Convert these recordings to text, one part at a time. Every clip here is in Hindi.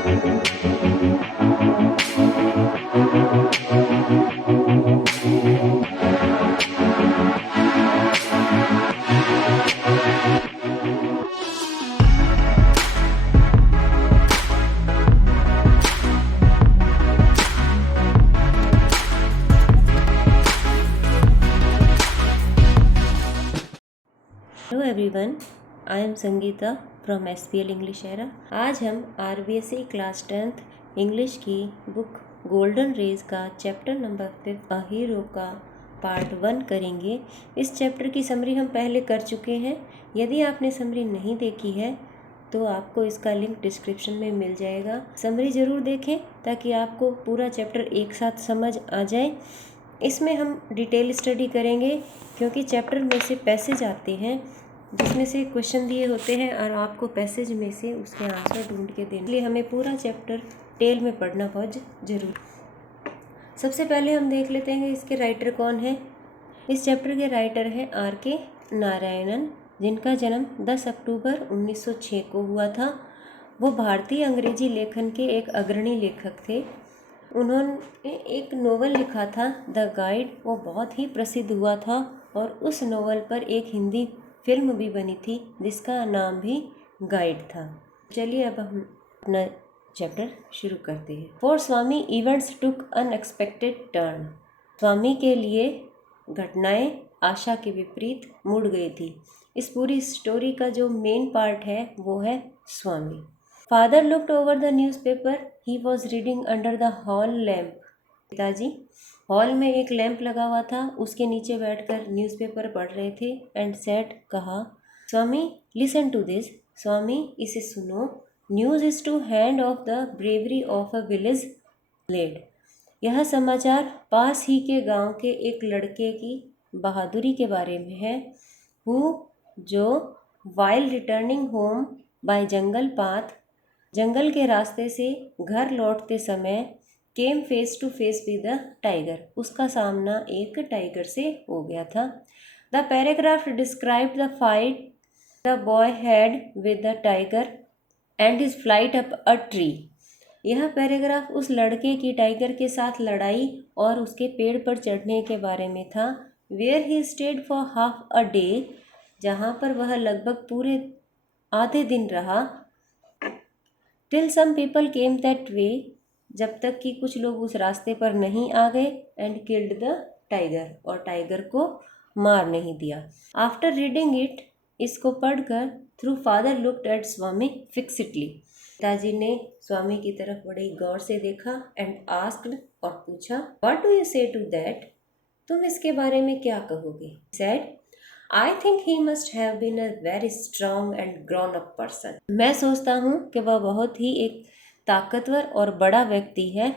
Hello everyone, I am Sangeeta from SPL English era. आज हम RBSE क्लास 10th इंग्लिश की बुक गोल्डन रेज का चैप्टर नंबर 5 अ हीरो का पार्ट 1 करेंगे। इस चैप्टर की समरी हम पहले कर चुके हैं। यदि आपने समरी नहीं देखी है तो आपको इसका लिंक डिस्क्रिप्शन में मिल जाएगा। समरी ज़रूर देखें ताकि आपको पूरा चैप्टर एक साथ समझ आ जाए। इसमें हम डिटेल स्टडी करेंगे क्योंकि चैप्टर में से पैसेज आते हैं जिसमें से क्वेश्चन दिए होते हैं और आपको पैसेज में से उसके आंसर ढूंढ के देने, इसलिए हमें पूरा चैप्टर डिटेल में पढ़ना बहुत जरूरी। सबसे पहले हम देख लेते हैं कि इसके राइटर कौन है। इस चैप्टर के राइटर हैं RK नारायणन, जिनका जन्म 10 अक्टूबर 1906 को हुआ था। वो भारतीय अंग्रेजी लेखन के एक अग्रणी लेखक थे। उन्होंने एक नोवेल लिखा था द गाइड, वो बहुत ही प्रसिद्ध हुआ था और उस नोवेल पर एक हिंदी फिल्म भी बनी थी जिसका नाम भी गाइड था। चलिए अब हम अपना चैप्टर शुरू करते हैं। For Swami events took unexpected turn. Swami के लिए घटनाएं आशा के विपरीत मुड़ गई थी। इस पूरी स्टोरी का जो मेन पार्ट है वो है Swami. Father looked over the newspaper, he was reading under the hall lamp. पिताजी हॉल में एक लैंप लगा हुआ था, उसके नीचे बैठकर न्यूज़पेपर पढ़ रहे थे। एंड सेड, कहा, Swami listen to this, Swami इसे सुनो। News is to hand of the bravery of a village lad. यह समाचार पास ही के गांव के एक लड़के की बहादुरी के बारे में है। जो while returning home by jungle path, जंगल के रास्ते से घर लौटते समय, came face to face with the tiger, उसका सामना एक टाइगर से हो गया था। The paragraph describe the fight the boy had with the tiger and his flight up a tree. यह पैराग्राफ उस लड़के की टाइगर के साथ लड़ाई और उसके पेड़ पर चढ़ने के बारे में था। Where he stayed for half a day, जहाँ पर वह लगभग पूरे आधे दिन रहा। Till some people came that way, जब तक कि कुछ लोग उस रास्ते पर नहीं आ गए। एंड किल्ड द टाइगर, और टाइगर को मार नहीं दिया। आफ्टर रीडिंग इट, इसको पढ़कर, थ्रू फादर लुक्ड एट स्वामी फिक्सिटली, पिताजी ने स्वामी की तरफ बड़े गौर से देखा। एंड आस्क्ड, और पूछा, what do you say to that, तुम इसके बारे में क्या कहोगे। Said, I think he must have been a very strong and grown up person. मैं सोचता हूँ कि वह बहुत ही एक ताकतवर और बड़ा व्यक्ति है।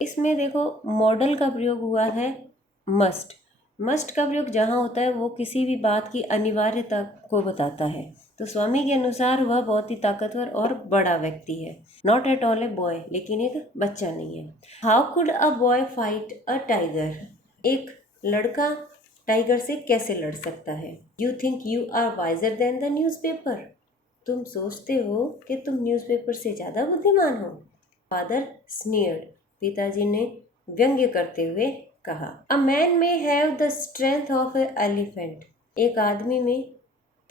इसमें देखो मॉडल का प्रयोग हुआ है मस्ट। मस्ट का प्रयोग जहाँ होता है वो किसी भी बात की अनिवार्यता को बताता है। तो स्वामी के अनुसार वह बहुत ही ताकतवर और बड़ा व्यक्ति है। Not at all a boy, लेकिन एक बच्चा नहीं है। How could a boy fight a tiger, एक लड़का टाइगर से कैसे लड़ सकता है। You think you are wiser than the newspaper, तुम सोचते हो कि तुम न्यूज़पेपर से ज़्यादा बुद्धिमान हो। फादर स्नीयर्ड, पिताजी ने व्यंग्य करते हुए कहा। अ मैन में have the strength of A elephant, एक आदमी में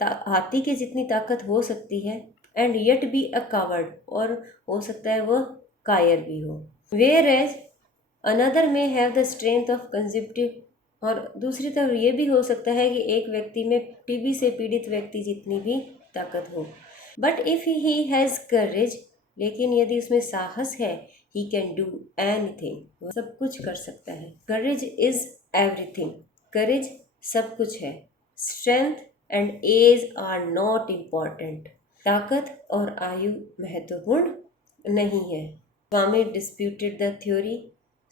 हाथी के जितनी ताकत हो सकती है। And yet be a coward, और हो सकता है वह कायर भी हो। वेयर एज अनदर में हैव द स्ट्रेंथ ऑफ कंजप्टिव, और दूसरी तरफ ये भी हो सकता है कि एक व्यक्ति में टीबी से पीड़ित व्यक्ति जितनी भी ताकत हो। बट इफ ही हैज़ करेज, लेकिन यदि उसमें साहस है, ही कैन डू एनीथिंग, वह सब कुछ कर सकता है। करेज इज एवरीथिंग, करेज सब कुछ है। Strength and age are not important, ताकत और आयु महत्वपूर्ण नहीं है। Swami disputed the theory,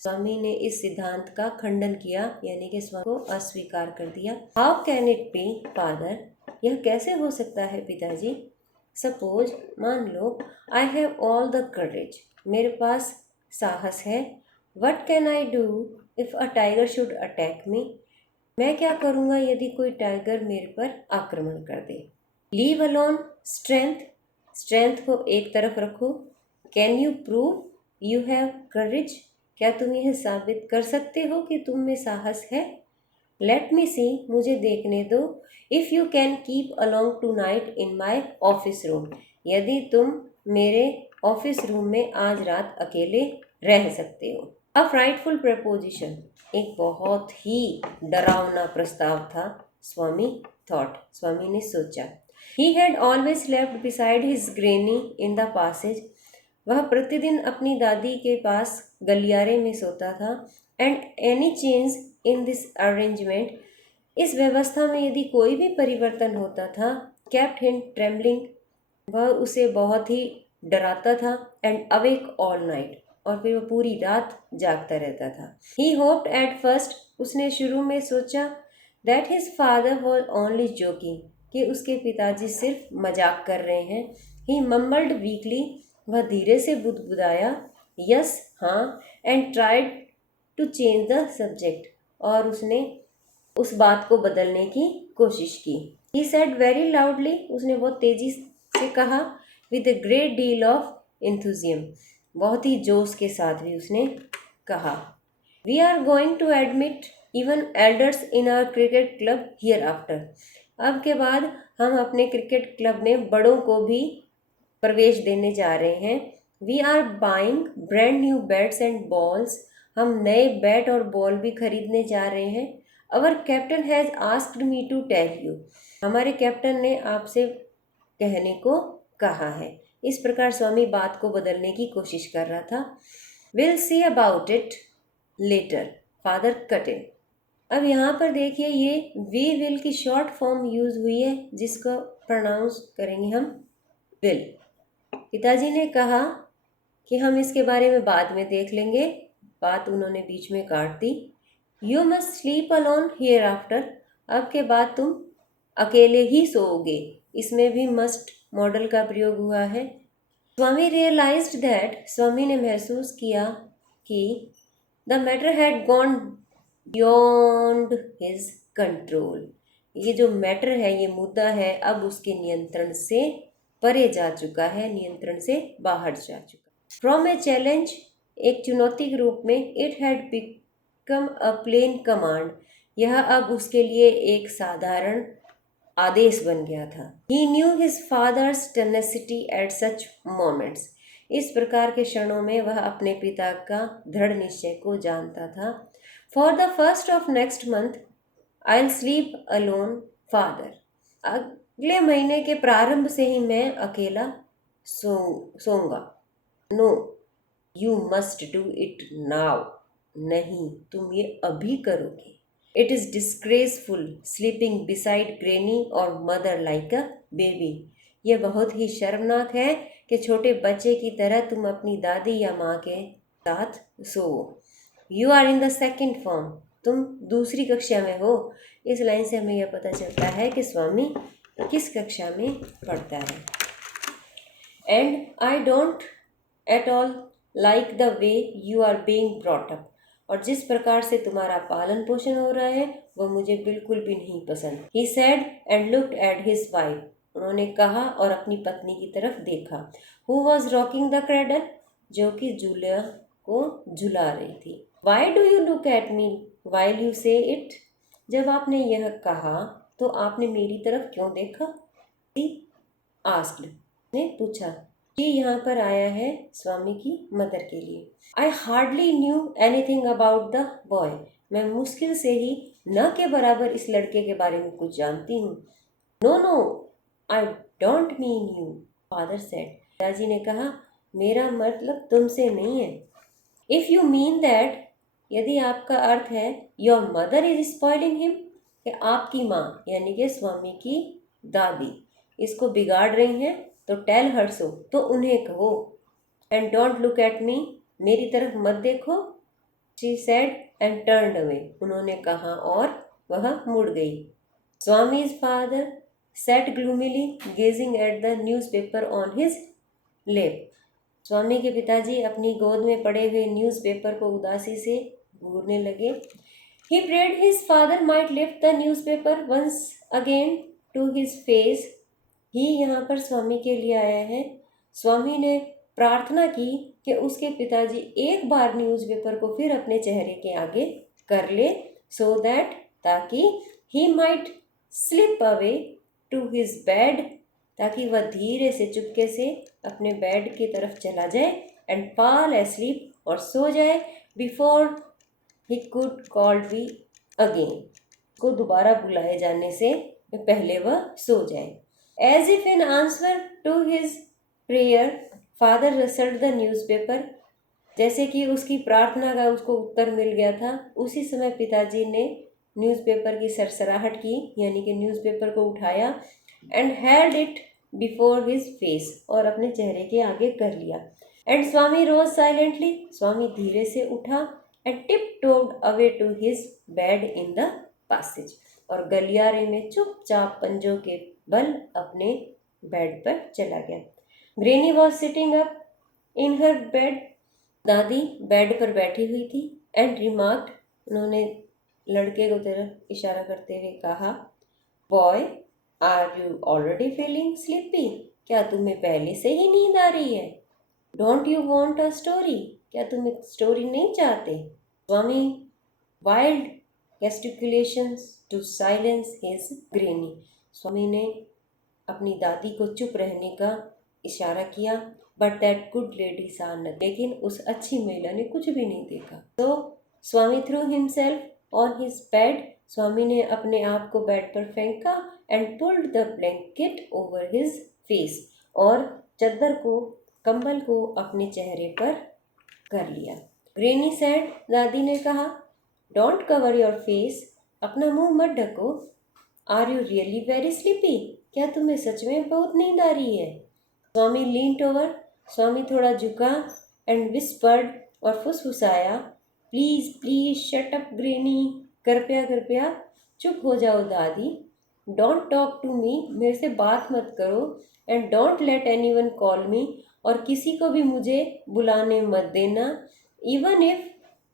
Swami ने इस सिद्धांत का खंडन किया, यानी कि स्वामी को अस्वीकार कर दिया। How can it be father, यह कैसे हो सकता है पिताजी। सपोज, मान लो, I have all the courage, मेरे पास साहस है। What can I do if a tiger should attack me, मैं क्या करूँगा यदि कोई टाइगर मेरे पर आक्रमण कर दे। लीव अलोन स्ट्रेंथ, स्ट्रेंथ को एक तरफ रखो। Can you prove you have courage? क्या तुम यह साबित कर सकते हो कि तुम में साहस है? लेट मी सी, मुझे देखने दो। If you can keep along tonight in my office room, यदि तुम मेरे ऑफिस रूम में आज रात अकेले रह सकते हो। अ फ्राइटफुल प्रपोजिशन, एक बहुत ही डरावना प्रस्ताव था। स्वामी थॉट, स्वामी ने सोचा। He had always slept beside his granny in the passage, वह प्रतिदिन अपनी दादी के पास गलियारे में सोता था। And any change in this arrangement, इस व्यवस्था में यदि कोई भी परिवर्तन होता था, केप्ट हिम ट्रेम्बलिंग, वह उसे बहुत ही डराता था। एंड अवेक ऑल नाइट, और फिर वह पूरी रात जागता रहता था। ही होप्ड एट फर्स्ट, उसने शुरू में सोचा, that his father was only joking, कि उसके पिताजी सिर्फ मजाक कर रहे हैं। ही मम्बल्ड वीकली, वह धीरे से बुदबुदाया, यस हाँ, and tried to change the subject, और उसने उस बात को बदलने की कोशिश की। ही सेड वेरी लाउडली, उसने बहुत तेजी से कहा, with a great deal of enthusiasm, बहुत ही जोश के साथ भी उसने कहा, we are going to admit even elders in our cricket club hereafter, अब के बाद हम अपने क्रिकेट क्लब में बड़ों को भी प्रवेश देने जा रहे हैं। We are buying brand new bats and balls, हम नए बैट और बॉल भी खरीदने जा रहे हैं। Our captain has asked me to tell you, हमारे कैप्टन ने आपसे कहने को कहा है। इस प्रकार स्वामी बात को बदलने की कोशिश कर रहा था। Will see about it later, father cut in. अब यहाँ पर देखिए, ये वी विल की शॉर्ट फॉर्म यूज हुई है, जिसको प्रोनाउंस करेंगे हम विल। पिताजी ने कहा कि हम इसके बारे में बाद में देख लेंगे, बात उन्होंने बीच में काट दी। You must sleep alone hereafter, अब के बाद तुम अकेले ही सोओगे, इसमें भी मस्ट मॉडल का प्रयोग हुआ है। स्वामी रियलाइज्ड दैट, स्वामी ने महसूस किया कि the matter had gone beyond his control, ये जो मैटर है, ये मुद्दा है, अब उसके नियंत्रण से परे जा चुका है, नियंत्रण से बाहर जा चुका। फ्रॉम ए चैलेंज, एक चुनौती के रूप में, it had become a plain command, यह अब उसके लिए एक साधारण आदेश बन गया था। He knew his father's tenacity at such moments, इस प्रकार के क्षणों में वह अपने पिता का दृढ़ निश्चय को जानता था। For the first of next month I will sleep alone father, अगले महीने के प्रारंभ से ही मैं अकेला सोऊंगा। No you must do it now, नहीं तुम ये अभी करोगे। It is disgraceful sleeping beside granny और मदर लाइक अ बेबी, ये बहुत ही शर्मनाक है कि छोटे बच्चे की तरह तुम अपनी दादी या माँ के साथ सो। You are in the second form, तुम दूसरी कक्षा में हो। इस लाइन से हमें यह पता चलता है कि स्वामी किस कक्षा में पढ़ता है। And I don't at all like the way you are being brought up, और जिस प्रकार से तुम्हारा पालन पोषण हो रहा है वह मुझे बिल्कुल भी नहीं पसंद। He said and looked at his wife, उन्होंने कहा और अपनी पत्नी की तरफ देखा। Who was rocking the cradle, जो कि जूलिया को झुला रही थी। Why do you look at me while you से इट, जब आपने यह कहा तो आपने मेरी तरफ क्यों देखा? आस्क्ड, ने पूछा। ये यहाँ पर आया है स्वामी की मदर के लिए। I hardly new anything about the boy, मैं मुश्किल से ही न के बराबर इस लड़के के बारे में कुछ जानती हूँ। No no I don't mean you, father said, पिताजी ने कहा, मेरा मतलब तुमसे नहीं है। इफ़ यू मीन दैट, यदि आपका अर्थ है your mother is spoiling him, कि आपकी माँ यानी कि स्वामी की दादी इसको बिगाड़ रही हैं, तो टेल हर सो, तो उन्हें कहो। And don't look at me, मेरी तरफ मत देखो। She said and turned away, उन्होंने कहा और वह मुड़ गई। Swami's father sat gloomily gazing at the newspaper on his lap, Swami के पिताजी अपनी गोद में पड़े हुए न्यूज़पेपर को उदासी से घूरने लगे। He prayed his father might lift the newspaper once again to his face, he यहाँ पर स्वामी के लिए आया है। स्वामी ने प्रार्थना की कि उसके पिताजी एक बार न्यूज़पेपर को फिर अपने चेहरे के आगे कर ले, सो दैट, ताकि he might slip away to his bed, ताकि वह धीरे से चुपके से अपने बेड की तरफ चला जाए, एंड फॉल एस्लीप, और सो जाए, before he could call be again, को दोबारा बुलाए जाने से पहले वह सो जाए। As if in answer to his prayer, father rustled the newspaper, जैसे कि उसकी प्रार्थना का उसको उत्तर मिल गया था, उसी समय पिताजी ने न्यूज़पेपर की सरसराहट की, यानी कि न्यूज़पेपर को उठाया, and held it before his face, और अपने चेहरे के आगे कर लिया। एंड स्वामी रोज साइलेंटली, स्वामी धीरे से उठा, and tiptoed away to his bed in the passage, और गलियारे में चुपचाप पंजों के बल अपने बेड पर चला गया। Granny was sitting up in her bed, दादी बेड पर बैठी हुई थी, एंड रिमार्क्ड, उन्होंने लड़के को तरफ इशारा करते हुए कहा, boy, are you already feeling sleepy, क्या तुम्हें पहले से ही नींद आ रही है? Don't you want a story, क्या तुम एक स्टोरी नहीं चाहते? Swami wild gesticulations to silence his granny, Swami ने अपनी दादी को चुप रहने का इशारा किया, but that good lady saw nothing, लेकिन उस अच्छी महिला ने कुछ भी नहीं देखा। तो Swami threw himself on his bed, Swami ने अपने आप को बेड पर फेंका, and pulled the blanket over his face, और चद्दर को, कंबल को अपने चेहरे पर कर लिया। ग्रेनी सेड, दादी ने कहा, डोंट कवर योर फेस, अपना मुंह मत ढको। Are you really very sleepy, क्या तुम्हें सच में बहुत नींद आ रही है? स्वामी लीन्ड ओवर, स्वामी थोड़ा झुका, एंड विस्पर्ड, और फुसफुसाया, please please shut up granny, कृपया कृपया चुप हो जाओ दादी। डोंट टॉक टू मी, मेरे से बात मत करो, and don't let anyone call मी, और किसी को भी मुझे बुलाने मत देना, even if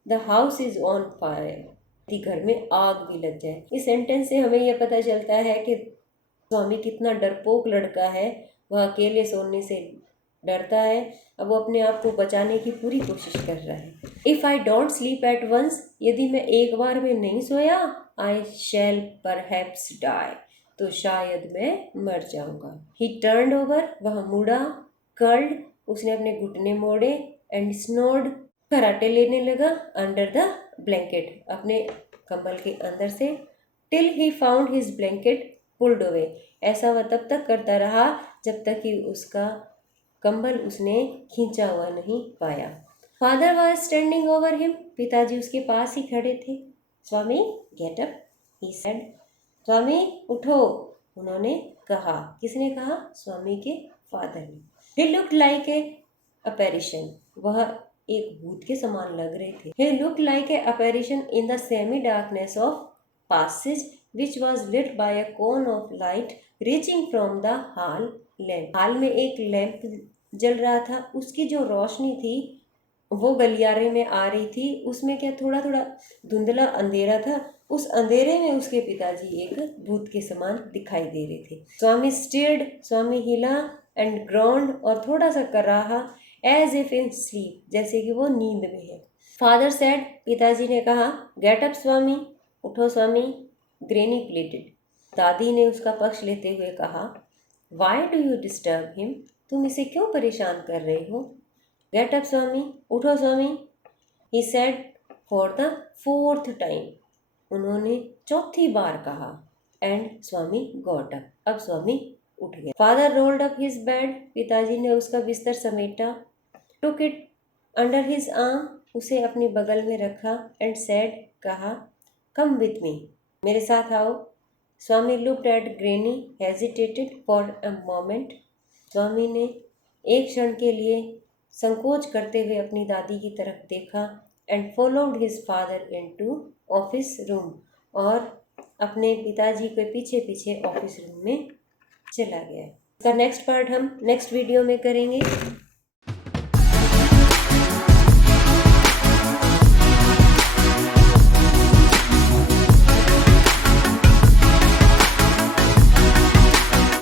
the house is on fire, घर में आग भी लग जाए। इस सेंटेंस से हमें यह पता चलता है कि स्वामी कितना डरपोक लड़का है, वह अकेले सोने से डरता है, अब वो अपने आप को बचाने की पूरी कोशिश कर रहा है। If I don't sleep at once, यदि मैं एक बार में नहीं सोया, आई शैल परहैप्स डाई, तो शायद मैं मर जाऊंगा। ही टर्न्ड ओवर, वह मुड़ा, कर्ल्ड, उसने अपने घुटने मोड़े, एंड स्नोर्ड, कराटे लेने लगा, अंडर द ब्लैंकेट, अपने कंबल के अंदर से, till he found his blanket pulled away, ऐसा वह तब तक करता रहा जब तक कि उसका कंबल उसने खींचा हुआ नहीं पाया। Father was standing over him, पिताजी उसके पास ही खड़े थे। स्वामी गेट अप, ही सेड, स्वामी उठो, उन्होंने कहा। किसने कहा? स्वामी के फादर ने। ही लुक्ड लाइक ए अपैरिशन, वह एक भूत के समान लग रहे थे। He looked like a apparition in the semi-darkness of passage which was lit by a cone of light reaching from the hall lamp. हाल में एक लैंप जल रहा था, उसकी जो रोशनी थी वो गलियारे में आ रही थी, उसमें क्या थोड़ा थोड़ा धुंधला अंधेरा था, उस अंधेरे में उसके पिताजी एक भूत के समान दिखाई दे रहे थे। स्वामी स्टीयर्ड, स्वामी हिला, एंड ग्राउंड, और थोड़ा सा कराहा, एज इफ इन स्लीप, जैसे कि वो नींद में है। फादर सेड, पिताजी ने कहा, गेट अप स्वामी, उठो स्वामी। ग्रेनी प्लीडेड, दादी ने उसका पक्ष लेते हुए कहा, why do you disturb him, तुम इसे क्यों परेशान कर रहे हो? गेट अप स्वामी, उठो Swami. He said for the 4th time, उन्होंने चौथी बार कहा, एंड स्वामी गॉट अप, अब स्वामी उठ गया। Father rolled up his bed, पिताजी ने उसका बिस्तर समेटा, took it under his arm, उसे अपने बगल में रखा, एंड सेड, कहा, कम विथ मी, मेरे साथ आओ। Swami looked at granny, hesitated for a moment, Swami ने एक क्षण के लिए संकोच करते हुए अपनी दादी की तरफ देखा, and followed his father into office room, और अपने पिताजी के पीछे पीछे ऑफिस रूम में चला गया। इसका नेक्स्ट पार्ट हम नेक्स्ट वीडियो में करेंगे।